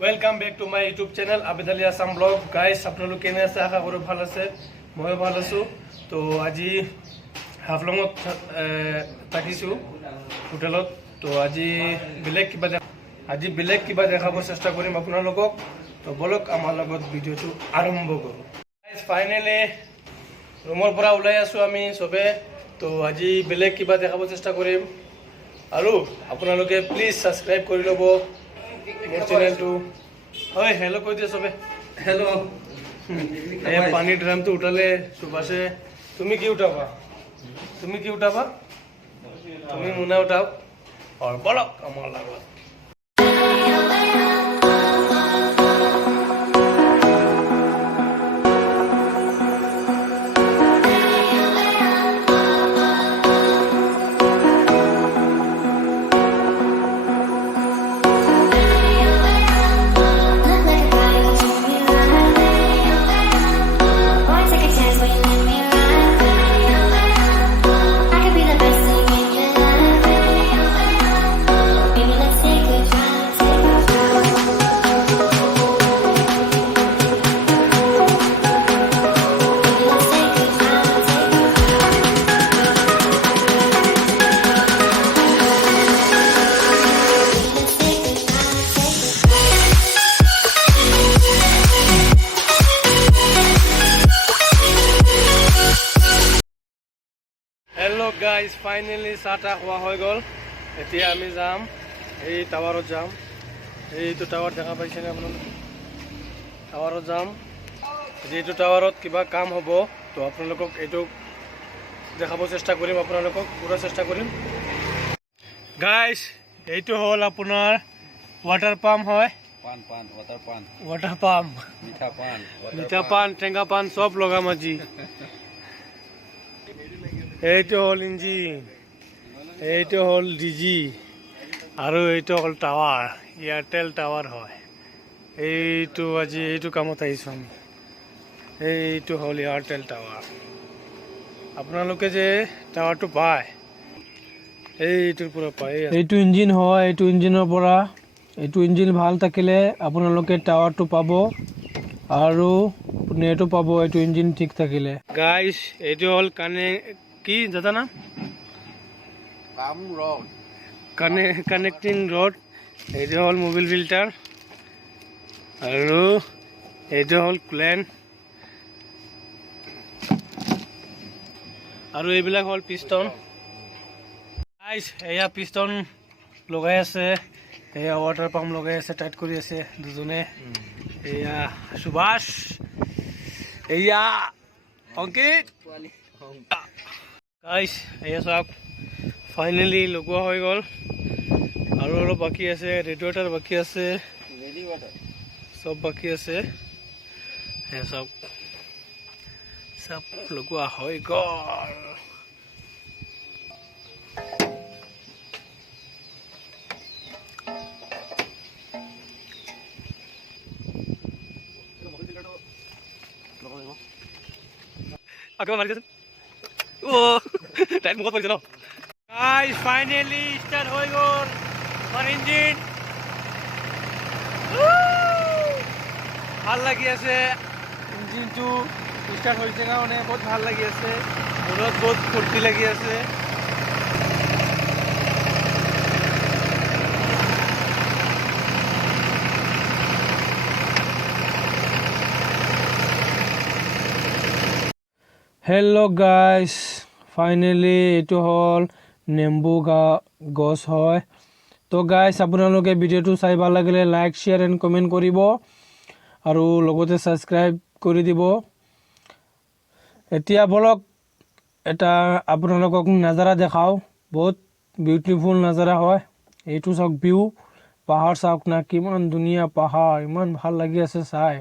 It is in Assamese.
Welcome back to my YouTube channel Abed Assam vlog. Guys, আপোনালোক কেনে আছে আশা কৰো ভাল আছে মই ভাল আছো তো আজি হাফলঙত থাকিছো হোটেলত তো আজি বেলেগ কিবা দেখাব চেষ্টা কৰিম আপোনালোকক তো বলক আমাৰ লগত ভিডিওটো আৰম্ভ কৰো গাইস ফাইনালি ৰুমৰ পৰা ওলাই আছো আমি সবে তো আজি বেলেগ কিবা দেখাব চেষ্টা কৰিম আৰু আপোনালোকে প্লিজ সাবস্ক্ৰাইব কৰি ল'ব মোৰ চ্যানেলটো হয় হেল্লো কৈ দিয়া সবে হেল্লো এই পানী ড্ৰামটো উঠালে সুভাষে তুমি কি উঠাবা তুমি মুনা উঠাও और বলক আমার লগত Hello guys, finally Sata khwa hoy gol. Etia ami jam ei towerot jam. Ei to tower dekha paise na apnalok. Towerot jam. Ei to towerot kiba kaam hobo to apnalokok eto dekhabo chesta korim apnalokok pura chesta korim. Guys, eito hol apunar water pump hoy. Water pump. Mitha pan, tenga pan sob logam aji. এইটো হল ইঞ্জিন এইটো হল ডিজি আৰু এইটো হল টাৱাৰ এয়াৰটেল টাৱাৰ হয় এইটো আজি এইটো কামত আহিছো আমি এইটো হল এয়াৰটেল টাৱাৰ আপোনালোকে যে টাৱাৰটো পায় এইটোৰ পৰা পায় এইটো ইঞ্জিন হয় এইটো ইঞ্জিনৰ পৰা এইটো ইঞ্জিন ভাল থাকিলে আপোনালোকে টাৱাৰটো পাব আৰু নেটো পাব এইটো ইঞ্জিন ঠিক থাকিলে গাইস এইটো হল কি জানা না কাম রড কানেক্টিং রড এইটো হল মোবিল ফিল্টার আৰু এইটো হল ক্লেন আৰু এইবিলাক হল পিস্টন গাইস এয়া পিস্টন লগাই আছে এয়া ওয়াটাৰ পাম্প লগাই আছে টাইট কৰি আছে দুজনে এয়া সুভাষ এয়া অঙ্কিত গাইস এয়া সব ফাইনালি লগোৱা হৈ গল আৰু অলপ বাকি আছে ৰেডিয়েটৰ বাকি আছে সব বাকি আছে এয়া সব লগোৱা হৈ গল আগে মারি দিছেন ও টাইম বহুত পড়ছে না গাইস ফাইনালি স্টার্ট হই গল আমার ইঞ্জিন ভাল লাগি আছে ইঞ্জিনটো স্টার্ট হইছে না মানে বহুত ভাল লাগি আছে মনত বহুত ফুর্তি লাগি আছে हेलो गाइस फाइनली एटो हल नेम्बू गछ है तो गाइस आपनालोके भिडिओটো चाइ ভাল লাগিলে लाइक शेयर एंड कमेंट करिब आरो लगते सब्सक्राइब करि दिब एतिया ब्लॉग एटा आपनालोকক नजारा देखाओ बहुत ब्यूटीफुल नजारा হয় एटो सब व्यू पहाड़ साउक ना किमान दुनिया पहाड़ इमान ভাল লাগি আছে চাই